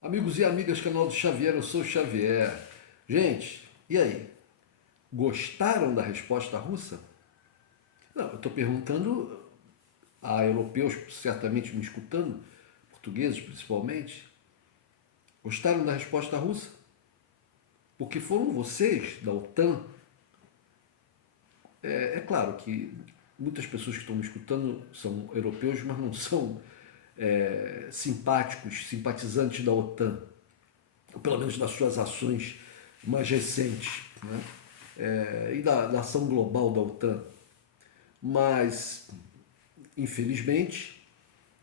Amigos e amigas, canal do Xavier, eu sou o Xavier. Gente, e aí? Gostaram da resposta russa? Não, eu estou perguntando a europeus, certamente me escutando, portugueses principalmente. Gostaram da resposta russa? Porque foram vocês, da OTAN. É claro que muitas pessoas que estão me escutando são europeus, mas não são simpáticos, simpatizantes da OTAN, ou pelo menos das suas ações mais recentes, né? E da ação global da OTAN. Mas, infelizmente,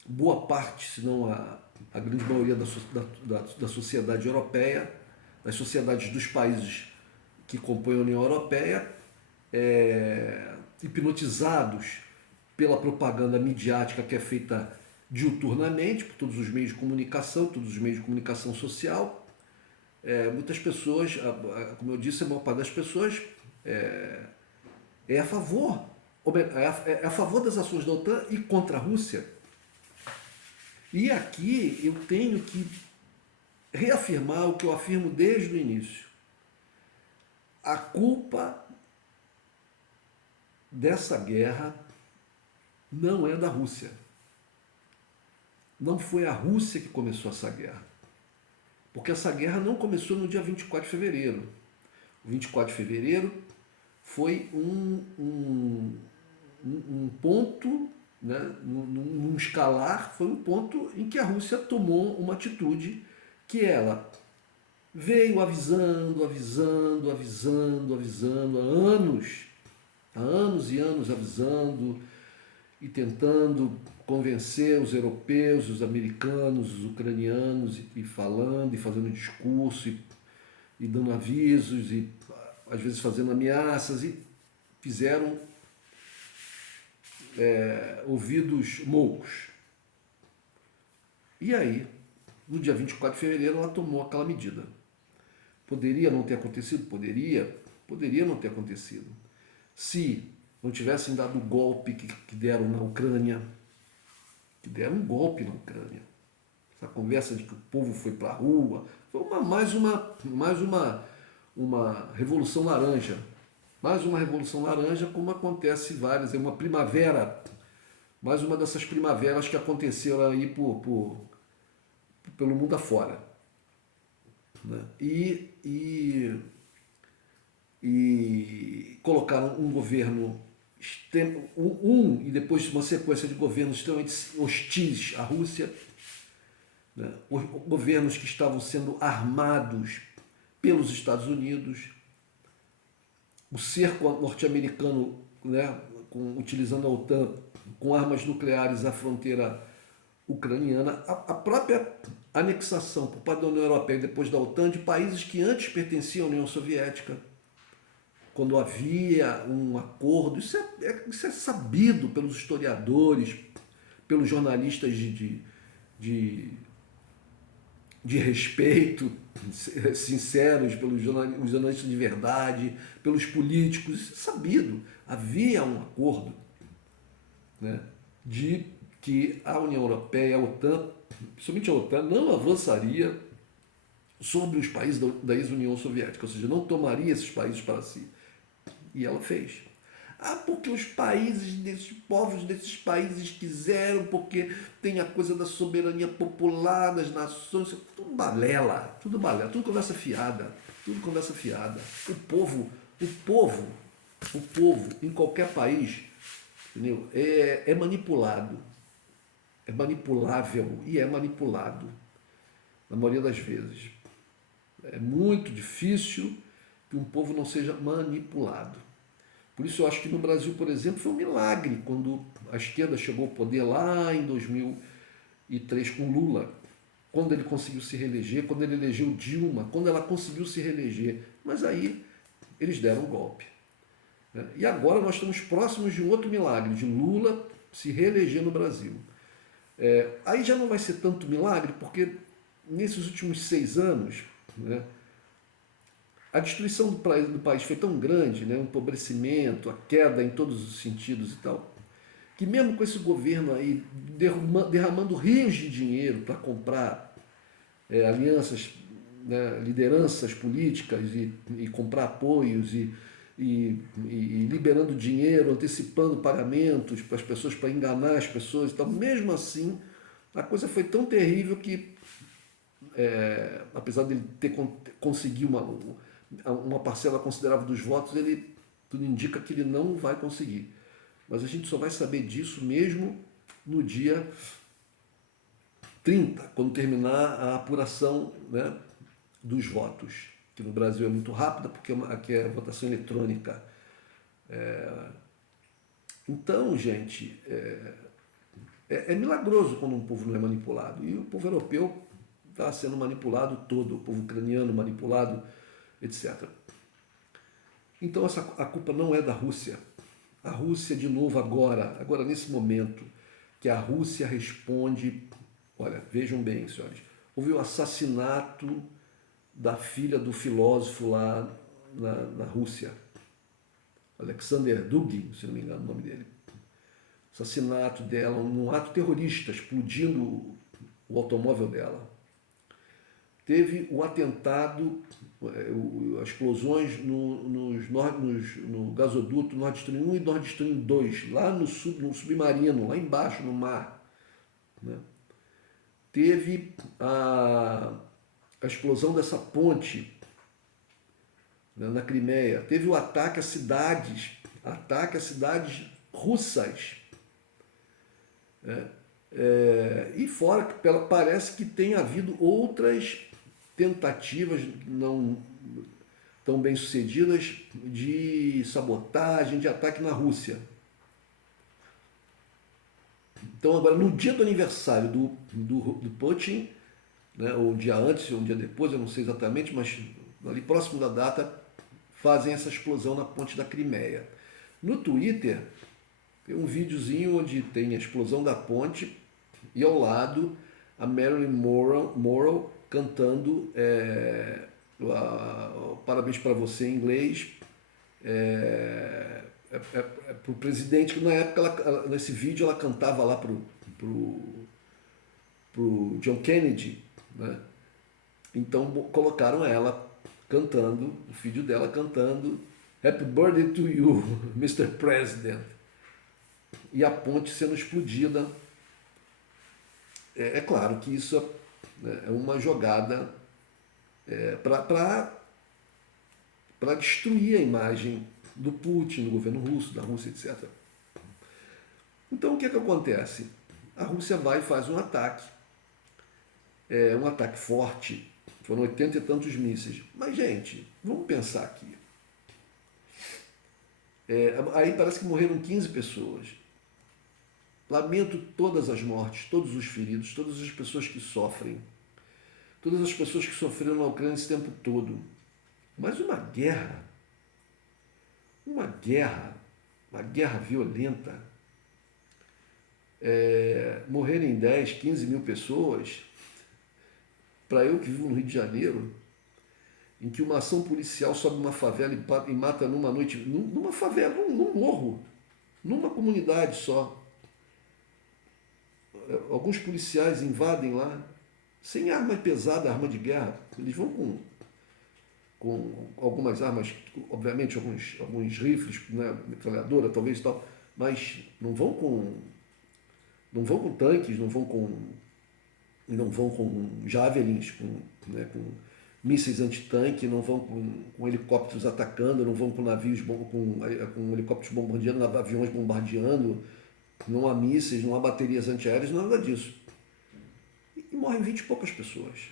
boa parte, se não a grande maioria da sociedade europeia, das sociedades dos países que compõem a União Europeia, hipnotizados pela propaganda midiática que é feita diuturnamente por todos os meios de comunicação, todos os meios de comunicação social. Muitas pessoas, como eu disse, a maior parte das pessoas é a favor, é a favor das ações da OTAN e contra a Rússia. E aqui eu tenho que reafirmar o que eu afirmo desde o início. A culpa dessa guerra não é da Rússia. Não foi a Rússia que começou essa guerra. Porque essa guerra não começou no dia 24 de fevereiro. O 24 de fevereiro foi um ponto, né, num escalar, foi um ponto em que a Rússia tomou uma atitude que ela veio avisando há anos e anos avisando e tentando convencer os europeus, os americanos, os ucranianos, e falando e fazendo discurso e dando avisos e às vezes fazendo ameaças, e fizeram ouvidos moucos. E aí, no dia 24 de fevereiro, ela tomou aquela medida. Poderia não ter acontecido? Poderia não ter acontecido. Se não tivessem dado o golpe que deram na Ucrânia, que deram um golpe na Ucrânia. Essa conversa de que o povo foi para a rua, foi mais uma revolução laranja. Mais uma revolução laranja, como acontece várias, é uma primavera, mais uma dessas primaveras que aconteceram aí pelo mundo afora. Né? E colocaram um governo e depois uma sequência de governos extremamente hostis à Rússia, né? Governos que estavam sendo armados pelos Estados Unidos, o cerco norte-americano, né, utilizando a OTAN com armas nucleares à fronteira ucraniana, a própria anexação por parte da União Europeia e depois da OTAN de países que antes pertenciam à União Soviética, quando havia um acordo. Isso é sabido pelos historiadores, pelos jornalistas de, de respeito, sinceros, pelos jornalistas de verdade, pelos políticos. Isso é sabido. Havia um acordo, né, de que a União Europeia, a OTAN, principalmente a OTAN, não avançaria sobre os países da ex-União Soviética, ou seja, não tomaria esses países para si. E ela fez. Porque os países desses povos desses países quiseram, porque tem a coisa da soberania popular, das nações, tudo balela, tudo conversa fiada, tudo conversa fiada. O povo em qualquer país, entendeu? É manipulado, é manipulável e é manipulado, na maioria das vezes. É muito difícil que um povo não seja manipulado. Por isso eu acho que no Brasil, por exemplo, foi um milagre quando a esquerda chegou ao poder lá em 2003 com Lula, quando ele conseguiu se reeleger, quando ele elegeu Dilma, quando ela conseguiu se reeleger. Mas aí eles deram um golpe. E agora nós estamos próximos de um outro milagre, de Lula se reeleger no Brasil. Aí já não vai ser tanto milagre, porque nesses últimos 6 anos, né, a destruição do país foi tão grande, né, o empobrecimento, a queda em todos os sentidos e tal, que mesmo com esse governo aí derramando rios de dinheiro para comprar alianças, né, lideranças políticas e comprar apoios e liberando dinheiro, antecipando pagamentos para as pessoas, para enganar as pessoas. Então, mesmo assim, a coisa foi tão terrível que, apesar de ele ter conseguido uma parcela considerável dos votos, tudo indica que ele não vai conseguir. Mas a gente só vai saber disso mesmo no dia 30, quando terminar a apuração, né, dos votos, que no Brasil é muito rápida, porque aqui é votação eletrônica. Então, gente, é milagroso quando um povo não é manipulado. E o povo europeu está sendo manipulado todo, o povo ucraniano manipulado, etc. Então a culpa não é da Rússia. A Rússia, de novo, agora nesse momento, que a Rússia responde, olha, vejam bem, senhores, houve o assassinato da filha do filósofo lá na Rússia, Alexander Dugin, se não me engano o nome dele. Assassinato dela, um ato terrorista, explodindo o automóvel dela. Teve o atentado, as explosões no gasoduto Nord Stream 1 e Nord Stream 2, lá no submarino, lá embaixo no mar. Né? Teve a explosão dessa ponte, né, na Crimeia. Teve o ataque a cidades russas. E fora que parece que tem havido outras tentativas não tão bem sucedidas de sabotagem, de ataque na Rússia. Então agora, no dia do aniversário do Putin, né, ou um dia antes ou um dia depois, eu não sei exatamente, mas ali próximo da data, fazem essa explosão na ponte da Crimeia. No Twitter, tem um videozinho onde tem a explosão da ponte e ao lado a Marilyn Monroe cantando Parabéns para Você em inglês, para o presidente, que na época, nesse vídeo, ela cantava lá pro John Kennedy, né? Então colocaram ela cantando, o filho dela cantando Happy Birthday to You, Mr. President. E a ponte sendo explodida. É claro que isso é uma jogada para destruir a imagem do Putin, do governo russo, da Rússia, etc. Então o que acontece? A Rússia vai e faz um ataque forte, foram 80 e tantos mísseis. Mas, gente, vamos pensar aqui. Aí parece que morreram 15 pessoas. Lamento todas as mortes, todos os feridos, todas as pessoas que sofrem, todas as pessoas que sofreram na Ucrânia esse tempo todo. Mas uma guerra violenta, morrerem 10, 15 mil pessoas, para eu que vivo no Rio de Janeiro, em que uma ação policial sobe uma favela e mata numa noite, numa favela, num morro, numa comunidade só. Alguns policiais invadem lá, sem arma pesada, arma de guerra. Eles vão com algumas armas, obviamente alguns rifles, né, metralhadora talvez e tal, mas não vão com tanques, não vão com javelins, com mísseis antitanque, não vão com helicópteros atacando, não vão com navios com helicópteros bombardeando, aviões bombardeando, não há mísseis, não há baterias antiaéreas, nada disso. E morrem 20 e poucas pessoas.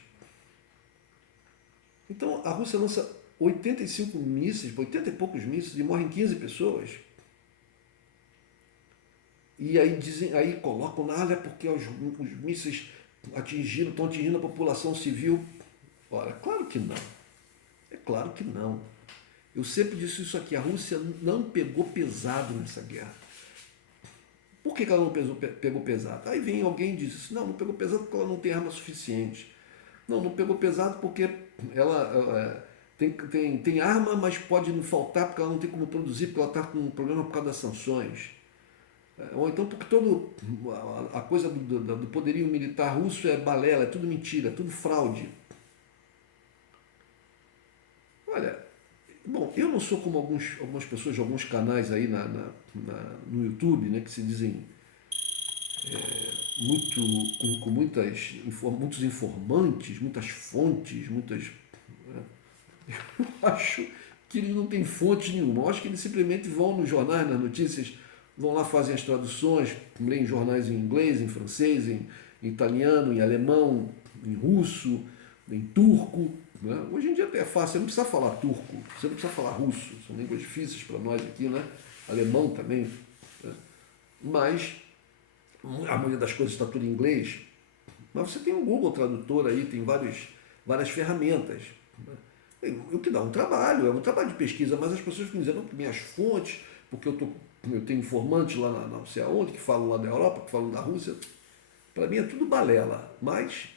Então a Rússia lança 85 mísseis, 80 e poucos mísseis, e morrem 15 pessoas. E aí colocam, olha, porque os mísseis estão atingindo a população civil. Ora, claro que não. É claro que não. Eu sempre disse isso aqui, a Rússia não pegou pesado nessa guerra. Por que ela não pegou pesado? Aí vem alguém e diz assim, não pegou pesado porque ela não tem arma suficiente. Não pegou pesado porque ela tem arma, mas pode não faltar porque ela não tem como produzir, porque ela está com um problema por causa das sanções. Ou então porque a coisa do poderio militar russo é balela, é tudo mentira, é tudo fraude. Olha, bom, eu não sou como algumas pessoas de alguns canais aí no YouTube, né, que se dizem muito com muitos informantes, muitas fontes, muitas. Eu acho que eles não têm fonte nenhuma. Eu acho que eles simplesmente vão nos jornais, nas notícias, vão lá, fazem as traduções, leem jornais em inglês, em francês, em italiano, em alemão, em russo, em turco. Né? Hoje em dia até é fácil, você não precisa falar turco, você não precisa falar russo, são línguas difíceis para nós aqui, né? Alemão também. Né? Mas a maioria das coisas está tudo em inglês. Mas você tem um Google Tradutor aí, tem várias ferramentas. Né? O que dá um trabalho, é um trabalho de pesquisa, mas as pessoas ficam dizendo que minhas fontes, porque eu tenho informantes lá não sei aonde, que falam lá da Europa, que falam da Rússia. Para mim é tudo balela, mas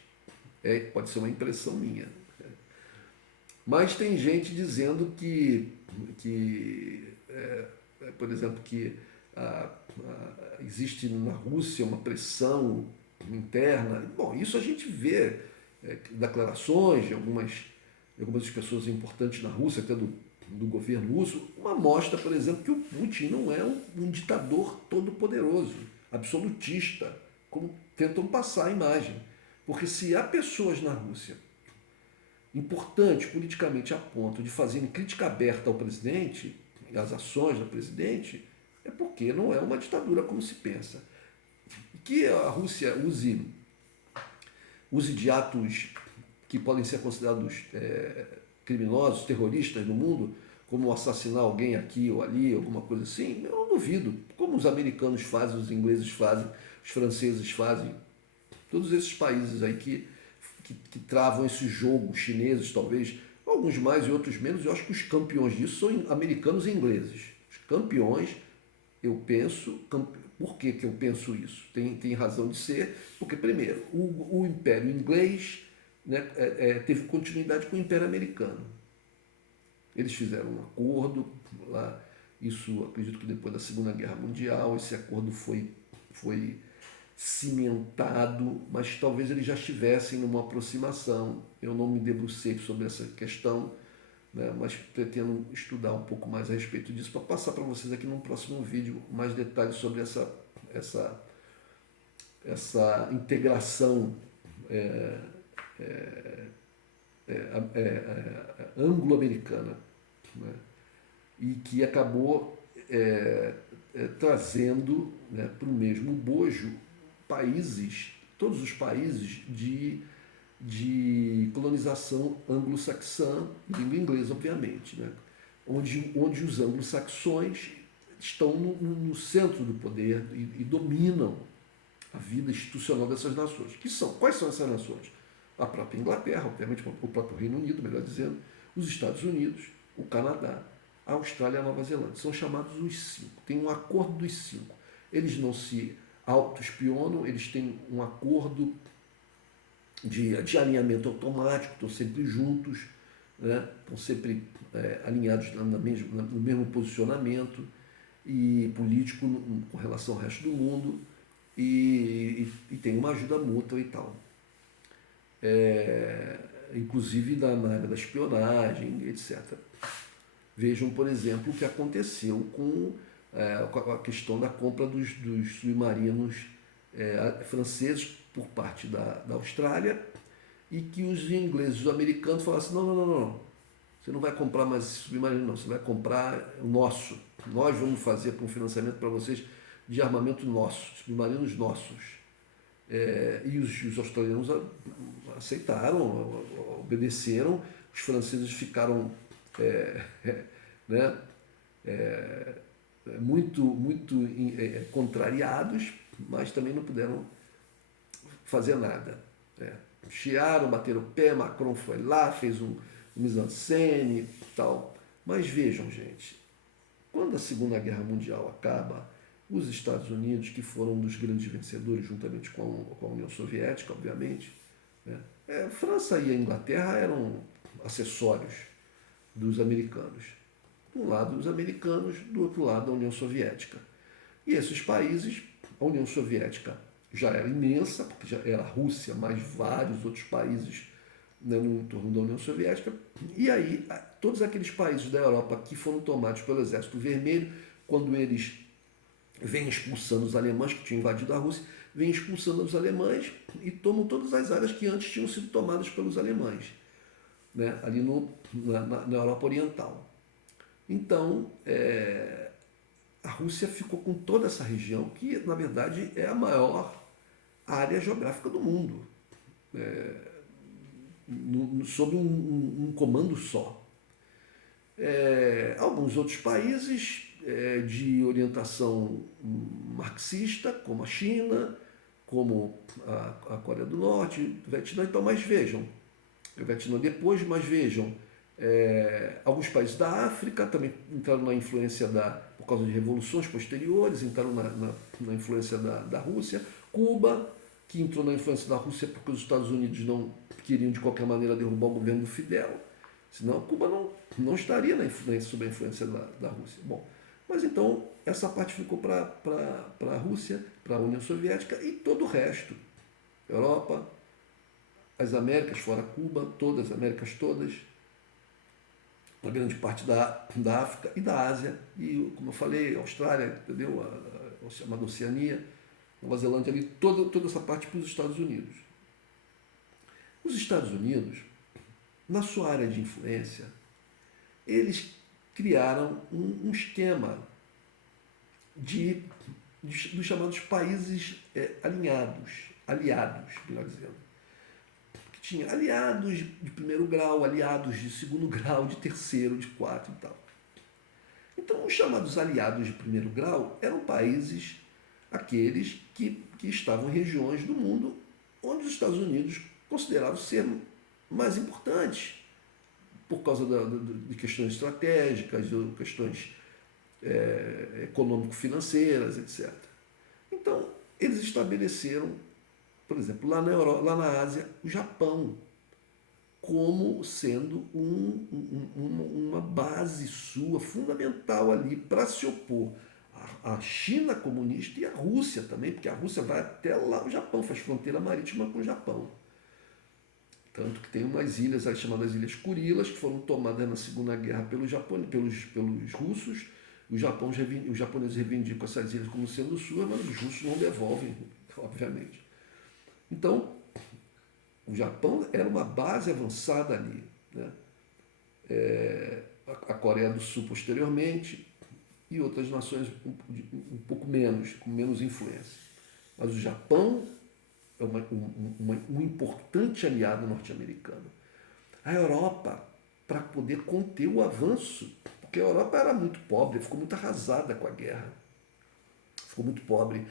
pode ser uma impressão minha. Mas tem gente dizendo por exemplo, que existe na Rússia uma pressão interna. Bom, isso a gente vê declarações de algumas das pessoas importantes na Rússia, até do governo russo. Uma mostra, por exemplo, que o Putin não é um ditador todo-poderoso, absolutista, como tentam passar a imagem. Porque se há pessoas na Rússia importantes politicamente a ponto de fazerem crítica aberta ao presidente e às ações do presidente, é porque não é uma ditadura como se pensa. Que a Rússia use de atos que podem ser considerados criminosos, terroristas no mundo, como assassinar alguém aqui ou ali, alguma coisa assim, eu não duvido. Como os americanos fazem, os ingleses fazem, os franceses fazem, todos esses países aí que travam esse jogo, chineses talvez, alguns mais e outros menos. Eu acho que os campeões disso são americanos e ingleses. Os campeões, eu penso, por que eu penso isso? Tem razão de ser, porque primeiro, o Império Inglês, né, teve continuidade com o Império Americano. Eles fizeram um acordo lá, isso acredito que depois da Segunda Guerra Mundial, esse acordo foi cimentado, mas talvez eles já estivessem numa aproximação. Eu não me debrucei sobre essa questão, né, mas pretendo estudar um pouco mais a respeito disso para passar para vocês aqui num próximo vídeo mais detalhes sobre essa integração anglo-americana, né, e que acabou trazendo, né, para o mesmo bojo todos os países de colonização anglo-saxã, língua inglesa, obviamente, né? onde os anglo-saxões estão no centro do poder e dominam a vida institucional dessas nações. Quais são essas nações? A própria Inglaterra, obviamente, o próprio Reino Unido, melhor dizendo, os Estados Unidos, o Canadá, a Austrália e a Nova Zelândia. São chamados os 5. Tem um acordo dos 5. Eles não se autoespionam, eles têm um acordo de alinhamento automático, estão sempre juntos, né? Estão sempre alinhados no mesmo posicionamento e político com relação ao resto do mundo e tem uma ajuda mútua e tal. Inclusive na área da espionagem, etc. Vejam, por exemplo, o que aconteceu com a questão da compra dos submarinos franceses por parte da Austrália, e que os ingleses e os americanos falaram assim, não, você não vai comprar mais esse submarino, não, você vai comprar o nosso. Nós vamos fazer com financiamento para vocês de armamento nosso, submarinos nossos. E os australianos aceitaram, obedeceram, os franceses ficaram né, muito contrariados, mas também não puderam fazer nada. Chiaram, bateram o pé, Macron foi lá, fez um mise-en-scène e tal. Mas vejam, gente, quando a Segunda Guerra Mundial acaba, os Estados Unidos, que foram um dos grandes vencedores, juntamente com a União Soviética, obviamente, né? A França e a Inglaterra eram acessórios dos americanos. De um lado os americanos, do outro lado a União Soviética. E esses países, a União Soviética já era imensa, porque já era a Rússia, mais vários outros países, né, no entorno da União Soviética. E aí, todos aqueles países da Europa que foram tomados pelo Exército Vermelho, quando eles vêm expulsando os alemães que tinham invadido a Rússia, vêm expulsando os alemães e tomam todas as áreas que antes tinham sido tomadas pelos alemães, né, ali na Europa Oriental. Então, a Rússia ficou com toda essa região, que na verdade é a maior área geográfica do mundo, sob um comando só. Alguns outros países de orientação marxista, como a China, como a Coreia do Norte, o Vietnã. Então, mas vejam, o Vietnã depois, mas vejam, alguns países da África também entraram na influência por causa de revoluções posteriores, entraram na influência da Rússia. Cuba, que entrou na influência da Rússia porque os Estados Unidos não queriam de qualquer maneira derrubar o governo do Fidel, senão Cuba não estaria sob a influência da Rússia. Bom, mas então essa parte ficou para a Rússia, para a União Soviética e todo o resto, Europa, as Américas, fora Cuba, todas as Américas todas, uma grande parte da África e da Ásia, e como eu falei, Austrália, entendeu? A chamada Oceania, Nova Zelândia, ali, toda essa parte para os Estados Unidos. Os Estados Unidos, na sua área de influência, eles criaram um esquema dos chamados países aliados, melhor dizendo. Tinha aliados de primeiro grau, aliados de segundo grau, de terceiro, de quarto e tal. Então, os chamados aliados de primeiro grau eram países, aqueles que estavam em regiões do mundo onde os Estados Unidos consideravam ser mais importantes, por causa de questões estratégicas, de questões econômico-financeiras, etc. Então, eles estabeleceram, por exemplo, lá na Ásia, o Japão, como sendo uma base sua fundamental ali para se opor à China comunista e à Rússia também, porque a Rússia vai até lá no Japão, faz fronteira marítima com o Japão. Tanto que tem umas ilhas chamadas Ilhas Kurilas, que foram tomadas na Segunda Guerra pelos russos. Os japoneses reivindicam essas ilhas como sendo suas, mas os russos não devolvem, obviamente. Então, o Japão era uma base avançada ali, né? A Coreia do Sul posteriormente e outras nações um pouco menos, com menos influência. Mas o Japão é um importante aliado norte-americano. A Europa, para poder conter o avanço, porque a Europa era muito pobre, ficou muito arrasada com a guerra, ficou muito pobre.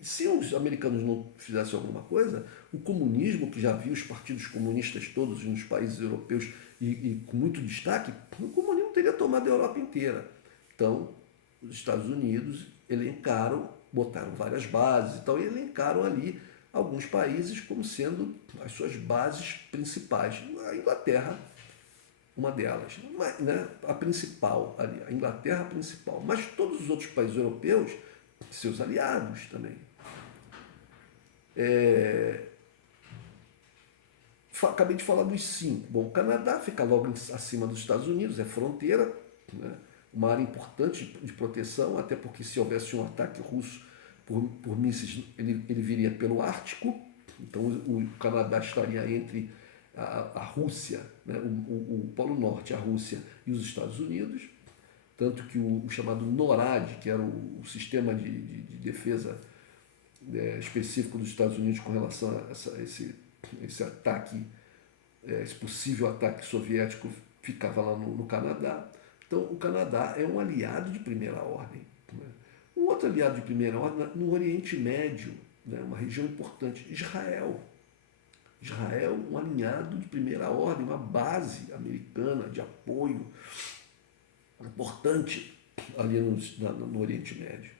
Se os americanos não fizessem alguma coisa, o comunismo, que já viu os partidos comunistas todos nos países europeus e com muito destaque, o comunismo teria tomado a Europa inteira. Então, os Estados Unidos elencaram, botaram várias bases e tal, e elencaram ali alguns países como sendo as suas bases principais. A Inglaterra, uma delas, né? A principal ali, a Inglaterra principal, mas todos os outros países europeus, seus aliados também. Acabei de falar dos 5. Bom, o Canadá fica logo acima dos Estados Unidos, é fronteira, né? Uma área importante de proteção, até porque se houvesse um ataque russo por mísseis, ele viria pelo Ártico, então o Canadá estaria entre a Rússia, né? o Polo Norte, a Rússia e os Estados Unidos, tanto que o chamado NORAD, que era o sistema de defesa específico dos Estados Unidos com relação a esse ataque, esse possível ataque soviético, ficava lá no Canadá. Então, o Canadá é um aliado de primeira ordem, né? Um outro aliado de primeira ordem no Oriente Médio, né? Uma região importante, Israel. Israel, um alinhado de primeira ordem, uma base americana de apoio importante ali no Oriente Médio.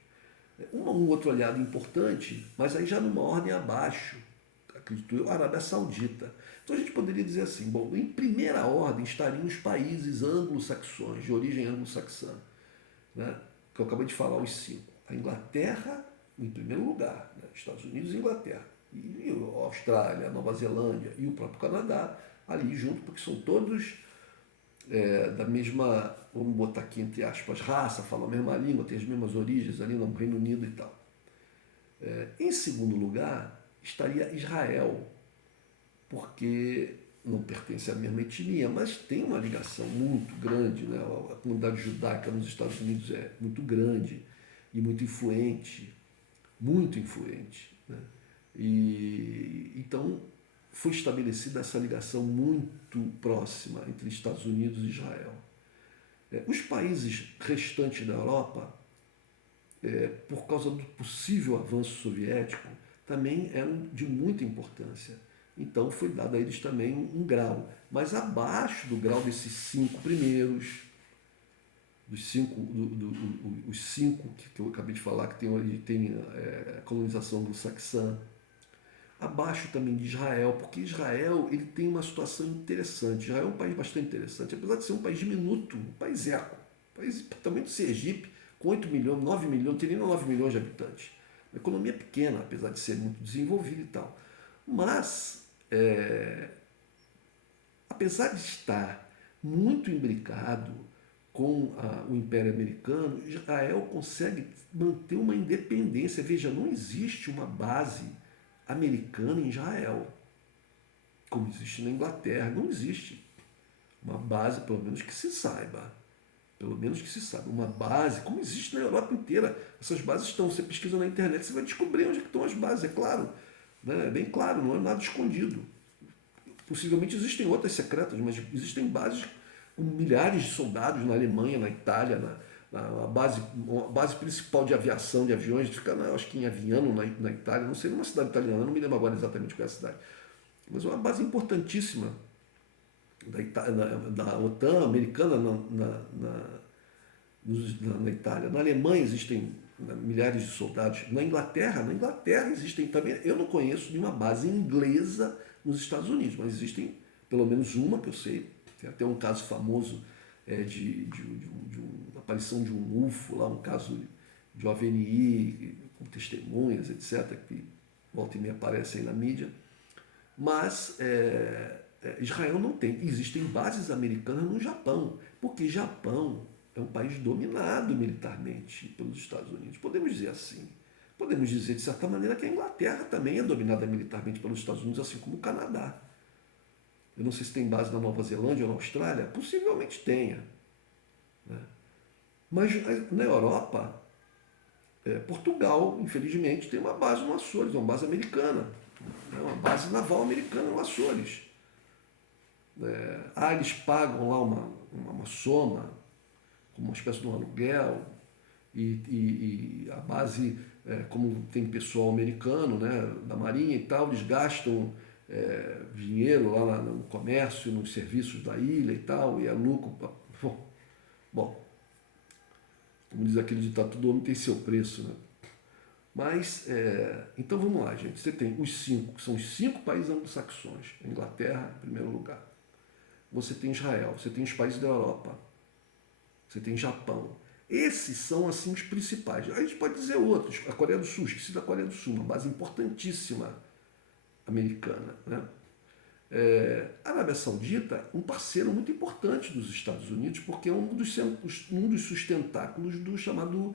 Um outro aliado importante, mas aí já numa ordem abaixo, acredito eu, a Arábia Saudita. Então a gente poderia dizer assim, bom, em primeira ordem estariam os países anglo-saxões, de origem anglo-saxã, né? Que eu acabei de falar, os 5. A Inglaterra em primeiro lugar, né? Estados Unidos e Inglaterra. E a Austrália, a Nova Zelândia e o próprio Canadá ali junto, porque são todos da mesma, vamos botar aqui entre aspas, raça, falam a mesma língua, têm as mesmas origens ali no Reino Unido e tal. Em segundo lugar, estaria Israel, porque não pertence à mesma etnia, mas tem uma ligação muito grande, né? A comunidade judaica nos Estados Unidos é muito grande e muito influente, né? E então foi estabelecida essa ligação muito próxima entre Estados Unidos e Israel. Os países restantes da Europa, por causa do possível avanço soviético, também eram de muita importância. Então foi dado a eles também um grau, mas abaixo do grau desses 5 primeiros, os cinco que eu acabei de falar, que tem a colonização anglo-saxã, abaixo também de Israel, porque Israel ele tem uma situação interessante. Israel é um país bastante interessante, apesar de ser um país diminuto, um país eco, um país do tamanho do Sergipe, com 8 milhões, 9 milhões, não tem nem 9 milhões de habitantes. Uma economia pequena, apesar de ser muito desenvolvida e tal. Mas, apesar de estar muito imbricado com o Império Americano, Israel consegue manter uma independência. Veja, não existe uma base americana em Israel, como existe na Inglaterra. Não existe uma base, pelo menos que se saiba. Pelo menos que se saiba. Uma base, como existe na Europa inteira. Essas bases estão, você pesquisa na internet, você vai descobrir onde estão as bases, é claro. Né? É bem claro, não é nada escondido. Possivelmente existem outras secretas, mas existem bases com milhares de soldados na Alemanha, na Itália, a base principal de aviação, de aviões, fica, acho que em Aviano, na Itália, não sei, numa cidade italiana, não me lembro agora exatamente qual é a cidade. Mas é uma base importantíssima da OTAN americana na Itália. Na Alemanha existem milhares de soldados. Na Inglaterra existem também, eu não conheço nenhuma base inglesa nos Estados Unidos, mas existem pelo menos uma que eu sei. Tem até um caso famoso de uma aparição de um UFO, lá, um caso de OVNI, com testemunhas, etc., que volta e meia aparece aí na mídia. Mas Israel não tem. Existem bases americanas no Japão, porque Japão é um país dominado militarmente pelos Estados Unidos. Podemos dizer assim. Podemos dizer, de certa maneira, que a Inglaterra também é dominada militarmente pelos Estados Unidos, assim como o Canadá. Eu não sei se tem base na Nova Zelândia ou na Austrália, possivelmente tenha. Né? Mas na Europa, Portugal, infelizmente, tem uma base no Açores, uma base americana, uma base naval americana no Açores. Eles pagam lá uma soma, como uma espécie de um aluguel, e a base, como tem pessoal americano, né, da Marinha e tal, eles gastam dinheiro lá no comércio, nos serviços da ilha e tal, e é lucro. Bom, como diz aquele ditado, todo homem tem seu preço, né? Mas, então vamos lá, gente. Você tem os 5, que são os 5 países anglo-saxões. A Inglaterra, em primeiro lugar. Você tem Israel, você tem os países da Europa, você tem Japão. Esses são, assim, os principais. Aí a gente pode dizer outros. A Coreia do Sul, esqueci da Coreia do Sul, uma base importantíssima americana, né? A Arábia Saudita, um parceiro muito importante dos Estados Unidos, porque é um dos sustentáculos do chamado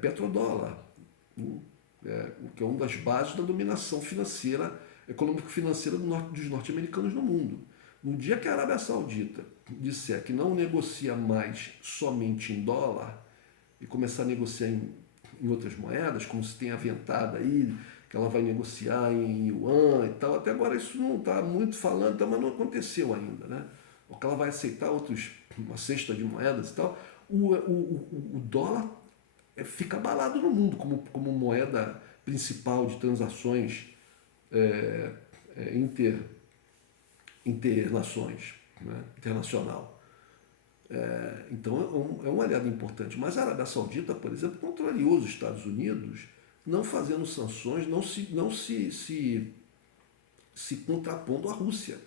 petrodólar, que é uma das bases da dominação financeira, econômico-financeira dos norte-americanos no mundo. No dia que a Arábia Saudita disser que não negocia mais somente em dólar e começar a negociar em outras moedas, como se tem aventado aí, que ela vai negociar em yuan e tal. Até agora isso não está muito falando, mas não aconteceu ainda, né? Ou que ela vai aceitar uma cesta de moedas e tal. O dólar fica abalado no mundo como moeda principal de transações internações, né? Internacional. Então é um aliado importante. Mas a Arábia Saudita, por exemplo, contrariou os Estados Unidos não fazendo sanções, não se contrapondo à Rússia,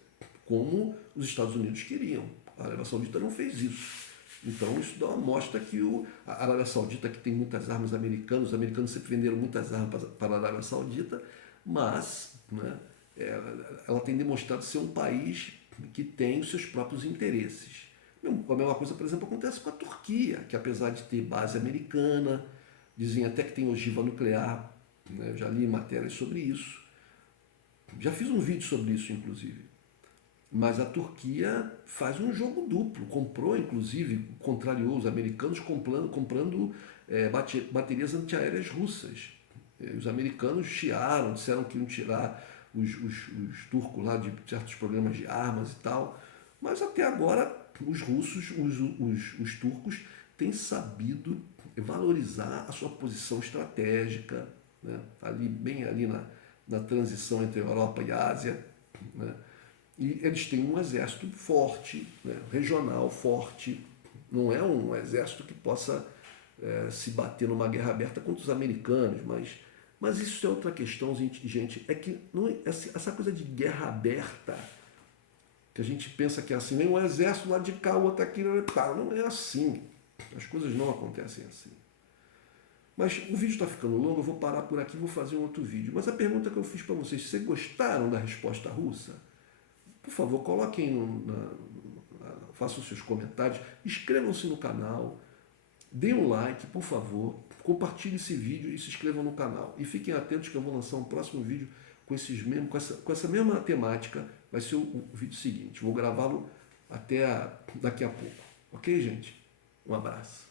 como os Estados Unidos queriam. A Arábia Saudita não fez isso. Então isso dá uma mostra que a Arábia Saudita, que tem muitas armas americanas, os americanos sempre venderam muitas armas para a Arábia Saudita, mas, né, ela tem demonstrado ser um país que tem os seus próprios interesses. A mesma coisa, por exemplo, acontece com a Turquia, que apesar de ter base americana, dizem até que tem ogiva nuclear, né, eu já li matérias sobre isso, já fiz um vídeo sobre isso, inclusive. Mas a Turquia faz um jogo duplo, comprou, inclusive, contrariou os americanos comprando baterias antiaéreas russas. Os americanos chiaram, disseram que iam tirar os turcos lá de certos programas de armas e tal, mas até agora os russos, os turcos, têm sabido valorizar a sua posição estratégica, né? Ali, bem ali na transição entre a Europa e a Ásia, né? E eles têm um exército forte, né, regional forte, não é um exército que possa se bater numa guerra aberta contra os americanos, mas isso é outra questão, gente, é que não, essa coisa de guerra aberta, que a gente pensa que é assim, nem um exército lá de cá, o outro aqui, não é assim, as coisas não acontecem assim. Mas o vídeo está ficando longo, eu vou parar por aqui e vou fazer um outro vídeo. Mas a pergunta que eu fiz para vocês gostaram da resposta russa? Por favor, coloquem, façam seus comentários, inscrevam-se no canal, deem um like, por favor, compartilhem esse vídeo e se inscrevam no canal. E fiquem atentos que eu vou lançar um próximo vídeo com essa mesma temática, vai ser o vídeo seguinte. Vou gravá-lo até daqui a pouco. Ok, gente? Um abraço.